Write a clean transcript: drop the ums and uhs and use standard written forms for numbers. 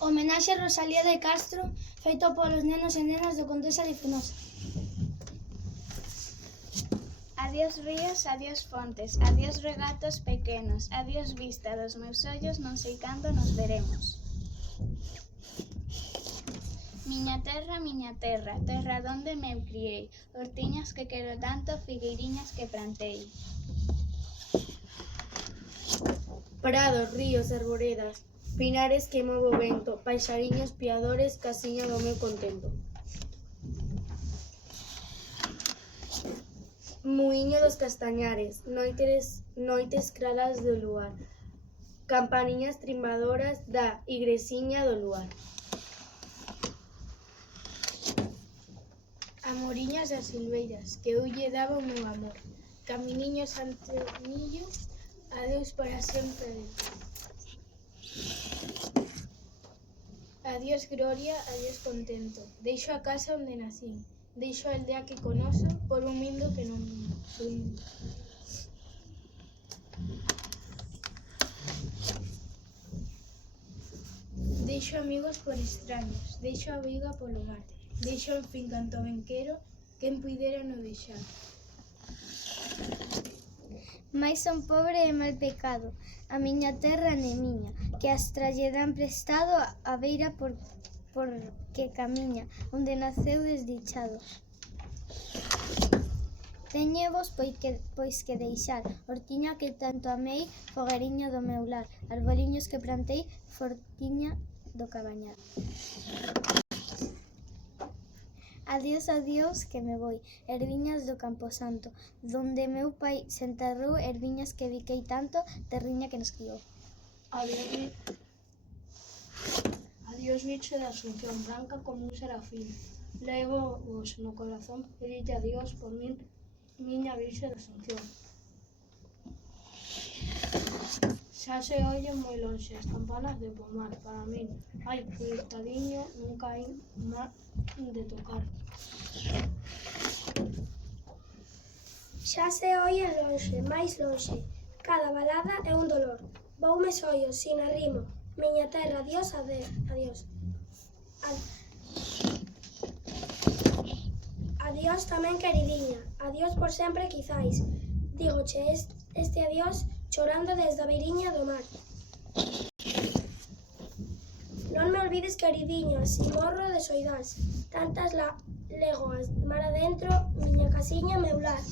Homenaxe a Rosalía de Castro feito polos nenos e nenas do Condesa de Fenosa. Adiós ríos, adiós fontes, adiós regatos pequenos, adiós vista dos meus ollos, non sei cando nos veremos. Miña terra, terra donde meu criei, hortiñas que quero tanto, figueiriñas que plantei. Prados, ríos, arboredas, pinares que move o vento, paixariños piadores, casiña do meu contento. Muiño dos castañares, noites claras do luar, campaniñas trimbadoras da igresiña do luar. Amoriñas das silveiras, que eu lle daba o meu amor. Caminiño Santonillo, adeus para sempre. Adiós gloria, adiós contento. Deixo a casa onde nacín, deixo a aldea que conoso, por un mundo que non fui. Deixo amigos por extraños, deixo a viga polo mar, deixo en fin canto ben quero, quen puidera no deixar. Mais son pobre e mal pecado, a miña terra ne miña, que as lle dan prestado a beira por que camiña, onde naceu desdichado. Teñevos pois que deixar, hortiña que tanto amei, fogueriño do meu lar, arboliños que plantei, fortiña do cabañal. Adiós, adiós, que me voi, herviñas do Camposanto, donde meu pai se enterrou, herviñas que biquei tanto, terriña que nos criou. Adiós, bicho de Asunción, branca como un serafín. Levo vos no corazón, pedite adiós por min, miña bicho de Asunción. Xa se oyen moi lonxe as campanas de Pomar, para min. Ai, cuidadiño, nunca hai mar de tocar. Xa se oyen lonxe, máis lonxe, cada balada é un dolor. Voume soio, sin arrimo, miña terra, adiós, adiós. Adiós tamén, queridiña, adiós por sempre, quizais. Dígoche este adiós chorando desde a beiriña do mar. Non me olvides, queridiña, si morro de soidás, tantas legoas mar adentro, miña casiña, meu lar.